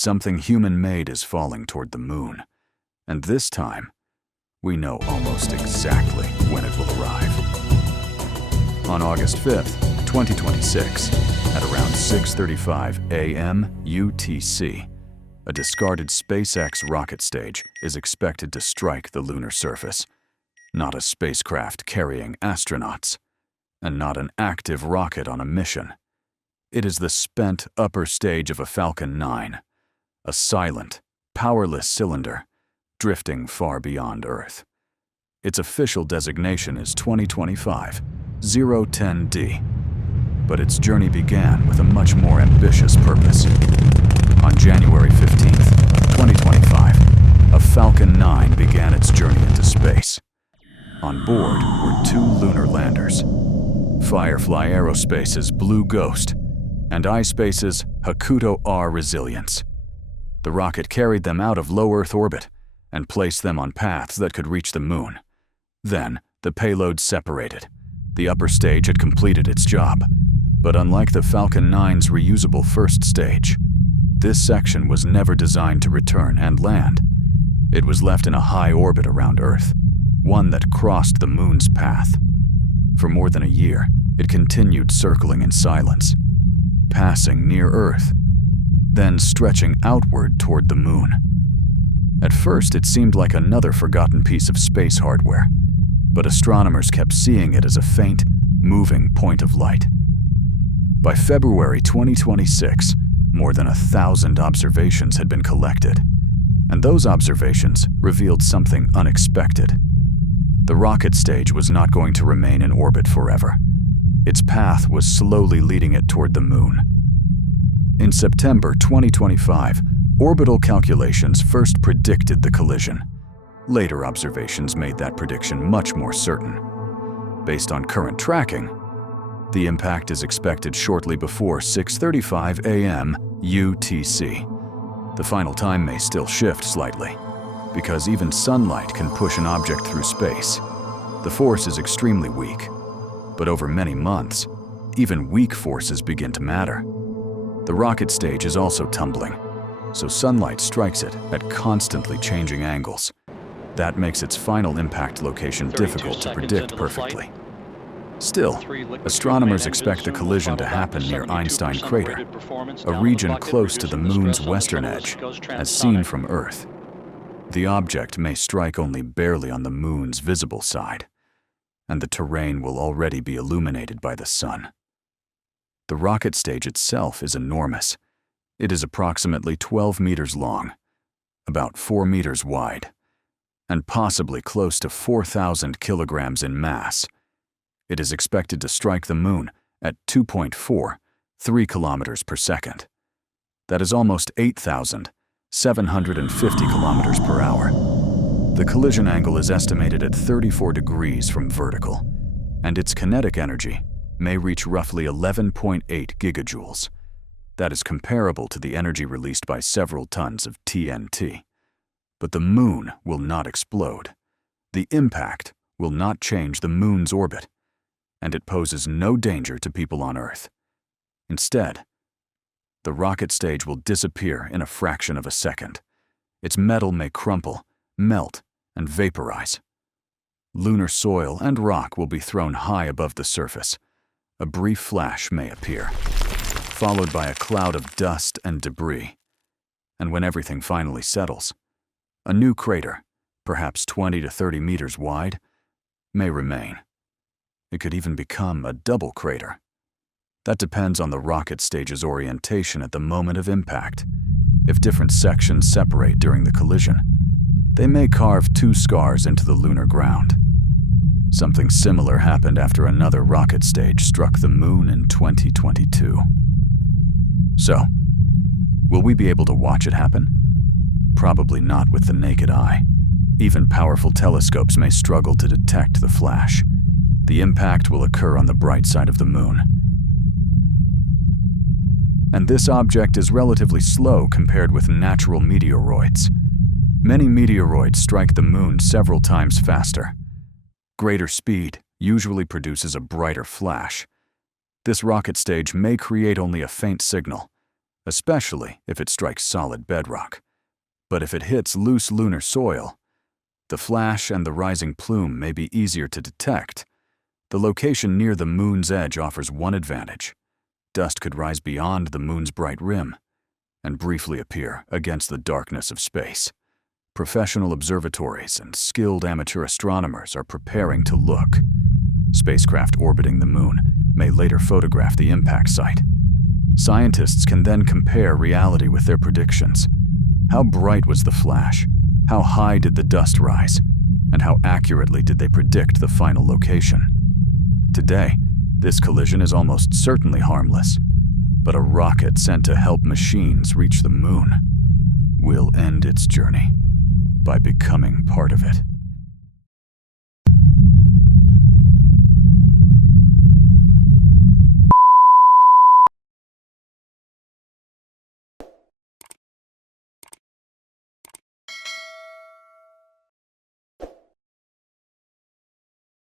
something human-made is falling toward the moon. And this time, we know almost exactly when it will arrive. On August 5th, 2026, at around 6:35 a.m. UTC, a discarded SpaceX rocket stage is expected to strike the lunar surface. Not a spacecraft carrying astronauts, and not an active rocket on a mission. It is the spent upper stage of a Falcon 9, a silent, powerless cylinder drifting far beyond Earth. Its official designation is 2025-010D, but its journey began with a much more ambitious purpose. On January 15th, 2025, a Falcon 9 began its journey into space. On board were 2 lunar landers, Firefly Aerospace's Blue Ghost and ispace's Hakuto R Resilience. The rocket carried them out of low Earth orbit and placed them on paths that could reach the moon. Then, the payloads separated. The upper stage had completed its job, but unlike the Falcon 9's reusable first stage, this section was never designed to return and land. It was left in a high orbit around Earth, one that crossed the moon's path. For more than a year, it continued circling in silence, passing near Earth, then stretching outward toward the moon. At first, it seemed like another forgotten piece of space hardware, but astronomers kept seeing it as a faint, moving point of light. By February 2026, more than 1,000 observations had been collected, and those observations revealed something unexpected. The rocket stage was not going to remain in orbit forever. Its path was slowly leading it toward the moon. In September 2025, orbital calculations first predicted the collision. Later observations made that prediction much more certain. Based on current tracking, the impact is expected shortly before 6:35 a.m. UTC. The final time may still shift slightly, because even sunlight can push an object through space. The force is extremely weak, but over many months, even weak forces begin to matter. The rocket stage is also tumbling, so sunlight strikes it at constantly changing angles. That makes its final impact location difficult to predict perfectly. Still, astronomers expect the collision to happen near Einstein Crater, a region close to the moon's western edge, as seen from Earth. The object may strike only barely on the moon's visible side, and the terrain will already be illuminated by the sun. The rocket stage itself is enormous. It is approximately 12 meters long, about 4 meters wide, and possibly close to 4,000 kilograms in mass. It is expected to strike the moon at 2.43 kilometers per second. That is almost 8,750 kilometers per hour. The collision angle is estimated at 34 degrees from vertical, and its kinetic energy may reach roughly 11.8 gigajoules. That is comparable to the energy released by several tons of TNT. But the moon will not explode. The impact will not change the moon's orbit, and it poses no danger to people on Earth. Instead, the rocket stage will disappear in a fraction of a second. Its metal may crumple, melt, and vaporize. Lunar soil and rock will be thrown high above the surface. A brief flash may appear, followed by a cloud of dust and debris. And when everything finally settles, a new crater, perhaps 20 to 30 meters wide, may remain. It could even become a double crater. That depends on the rocket stage's orientation at the moment of impact. If different sections separate during the collision, they may carve 2 scars into the lunar ground. Something similar happened after another rocket stage struck the moon in 2022. So, will we be able to watch it happen? Probably not with the naked eye. Even powerful telescopes may struggle to detect the flash. The impact will occur on the bright side of the moon. And this object is relatively slow compared with natural meteoroids. Many meteoroids strike the moon several times faster. Greater speed usually produces a brighter flash. This rocket stage may create only a faint signal, especially if it strikes solid bedrock. But if it hits loose lunar soil, the flash and the rising plume may be easier to detect. The location near the moon's edge offers one advantage. Dust could rise beyond the moon's bright rim and briefly appear against the darkness of space. Professional observatories and skilled amateur astronomers are preparing to look. Spacecraft orbiting the moon may later photograph the impact site. Scientists can then compare reality with their predictions. How bright was the flash? How high did the dust rise? And how accurately did they predict the final location? Today, this collision is almost certainly harmless, but a rocket sent to help machines reach the moon will end its journey by becoming part of it.